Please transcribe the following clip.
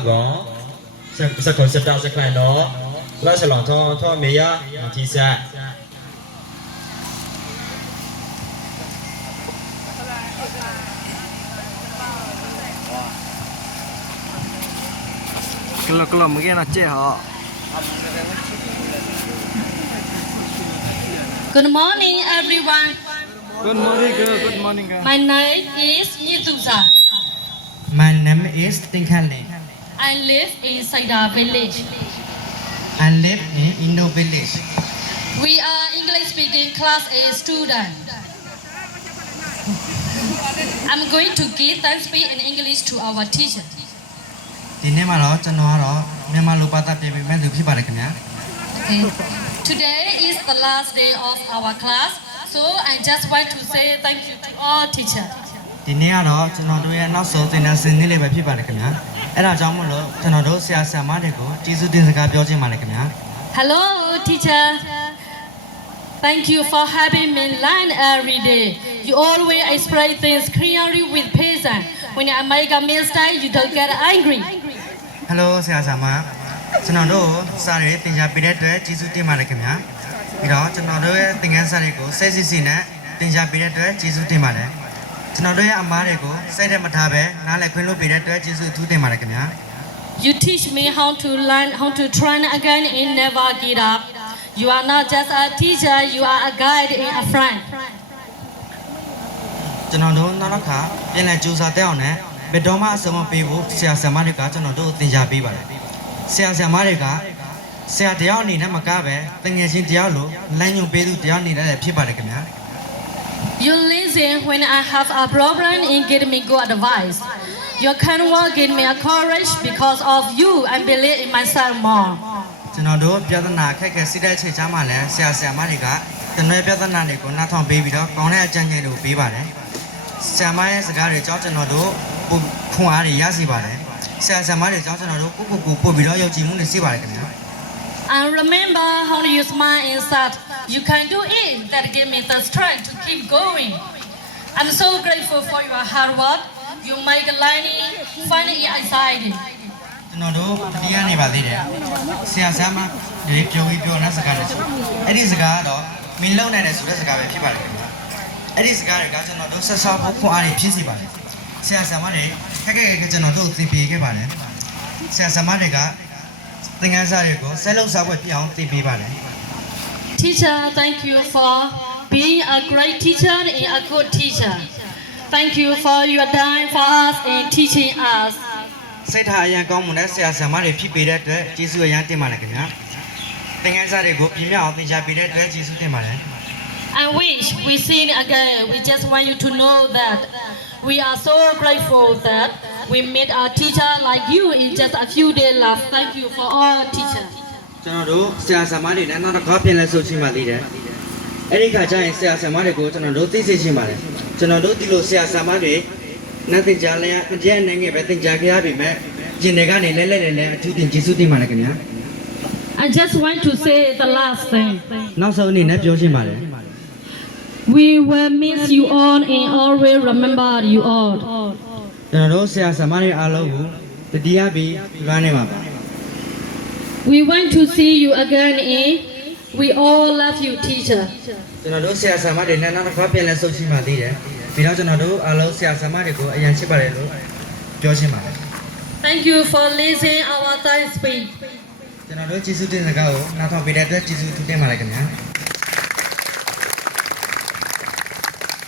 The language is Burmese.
go. Second set down second no. Let's along to me ya. T-set. Kalau mungkin aja ha. Good morning, everyone. Good morning, girl. Good morning, girl. My name is Yituza. My name is Tinkale. I live in Saida village. I live in Indo village. We are English-speaking class A student. I'm going to give thanks speech in English to our teacher. ဒီနေ့မှာတော့ကျွန်တော်ကတော့မြန်မာလူဘာသာပြင်ပေးမဲ့သူဖြစ်ပါတယ်ခင်ဗျာ Okay. Today is the last day of our class, so I just want to say thank you to all teachers. ဒီနေ့ကတော့ကျွန်တော်တို့ရဲ့နောက်ဆုံးသင်တန်းစဉ်နေ့လေးပဲဖြစ်ပါတယ်ခင်ဗျာအဲ့ဒါကြောင့်မို့လို့ကျွန်တော်တို့ဆရာဆရာမတွေကိုကျေးဇူးတင်စကားပြောချင်ပါတယ်ခင်ဗျာ Hello, teacher. Thank you for having me learn every day. You always explain things clearly with patience. When I make a mistake, you don't get angry. Hello ဆရာဆရာမကျွန်တော်တို့စာရေးသင်ကြားပေးတဲ့အတွက်ကျေးဇူးတင်ပါတယ်ခင်ဗျာပြီးတော့ကျွန်တော်တို့ရဲ့သင်ခန်းစာတွေကိုစိတ်စစ်စစ်နဲ့သင်ကြားပေးတဲ့အတွက်ကျေးဇူးတင်ပါတယ်ကျွန်တော်တို့ရဲ့အမားတွေကိုစိတ်ထဲမထားဘဲနားလည်ခွင့်လုပ်ပေးတဲ့အတွက်ကျေးဇူးအထူးတင်ပါတယ်ခင်ဗျာ You teach me how to learn, how to try again and never give up. You are not just a teacher, you are a guide and a friend. ကျွန်တော်တို့နောက်တစ်ခါပြန်လည်ကြိုးစားတဲ့အောင်နဲ့ဘယ်တော့မှအဆုံးမပေးဘူးဆရာဆရာမတွေကကျွန်တော်တို့သင်ကြားပေးပါတယ်ဆရာဆရာမတွေကဆရာတရားအနေနဲ့မကားပဲတငယ်ချင်းတရားလို့လမ်းညွှန်ပေးသူတရားအနေနဲ့ဖြစ်ပါတယ်ခင်ဗျာ You listen when I have a problem and give me good advice. Your kind word give me a courage because of you and believe in myself more. ကျွန်တော်တို့ပြဿနာခက်ခဲစိတဲ့ချိန်ချာမှလည်းဆရာဆရာမတွေကတနွယ်ပြဿနာတွေကိုနှာထောင်ပေးပြီးတော့ကောင်းတဲ့အကြံဉာဏ်တွေကိုပေးပါတယ်ဆရာမရဲ့စကားတွေကြောင့်ကျွန်တော်တို့ခွန်အားတွေရရှိပါတယ်ဆရာဆရာမတွေကြောင့်ကျွန်တော်တို့ကိုပို့ပြီးတော့ယုံကြည်မှုတွေရှိပါတယ်ခင်ဗျာ And remember how you smile and said, you can do it. That gave me the strength to keep going. I'm so grateful for your hard work. You make learning fun and exciting. ကျွန်တော်တို့တရားနေပါသေးတယ်ဆရာဆရာမတွေပြောပြီးပြောတဲ့စကားတွေဆိုအဲ့ဒီစကားကတော့မင်းလုံနိုင်တယ်ဆိုတဲ့စကားပဲဖြစ်ပါတယ်ခင်ဗျာအဲ့ဒီစကားတွေကကျွန်တော်တို့ဆက်ဆောက်ဖို့ခွန်အားတွေဖြစ်စေပါတယ်ဆရာဆရာမတွေခက်ခဲကျွန်တော်တို့သင်ပေးခဲ့ပါတယ်ဆရာဆရာမတွေကသင်ခန်းစာတွေကိုဆက်လုပ်စားဖို့ပြအောင်သင်ပေးပါတယ် Teacher, thank you for being a great teacher and a good teacher. Thank you for your time for us and teaching us. စိတ်ထားအရင်ကောင်းမှုနဲ့ဆရာဆရာမတွေဖြစ်ပေးတဲ့အတွက်ကျေးဇူးအရင်တင်ပါတယ်ခင်ဗျာသင်ခန်းစာတွေကိုပြင်းပြအောင်သင်ကြားပေးတဲ့အတွက်ကျေးဇူးတင်ပါတယ် I wish we see it again. We just want you to know that we are so grateful that we met a teacher like you in just a few days left. Thank you for all teachers. ကျွန်တော်တို့ဆရာဆရာမတွေနဲ့နောက်တစ်ခါပြန်လဲဆိုချင်ပါသေးတယ်အဲ့ဒီခါကျရင်ဆရာဆရာမတွေကိုကျွန်တော်တို့သိစေချင်ပါတယ်ကျွန်တော်တို့ဒီလိုဆရာဆရာမတွေနဲ့သင်ကြားလဲအကျဉ်းအနေငယ်ပဲသင်ကြားခဲ့ရပြီမဲ့ကျင်တွေကနေလဲအထူးတင်ကျေးဇူးတင်ပါတယ်ခင်ဗျာ I just want to say the last thing. နောက်ဆုံးအနေနဲ့ပြောချင်ပါတယ် We will miss you all and always remember you all. ကျွန်တော်တို့ဆရာဆရာမတွေအားလုံးကိုတတိယပြီးလွှမ်းနေပါပါ We want to see you again and we all love you, teacher. ကျွန်တော်တို့ဆရာဆရာမတွေနဲ့နောက်တစ်ခါပြန်လဲဆိုချင်ပါသေးတယ်ပြီးတော့ကျွန်တော်တို့အားလုံးဆရာဆရာမတွေကိုအရင်ချစ်ပါတယ်လို့ပြောချင်ပါတယ် Thank you for listening our thanks speech. ကျွန်တော်တို့ကျေးဇူးတင်စကားကိုနောက်ထောင်ပေးတဲ့အတွက်ကျေးဇူးတင်ပါတယ်ခင်ဗျာ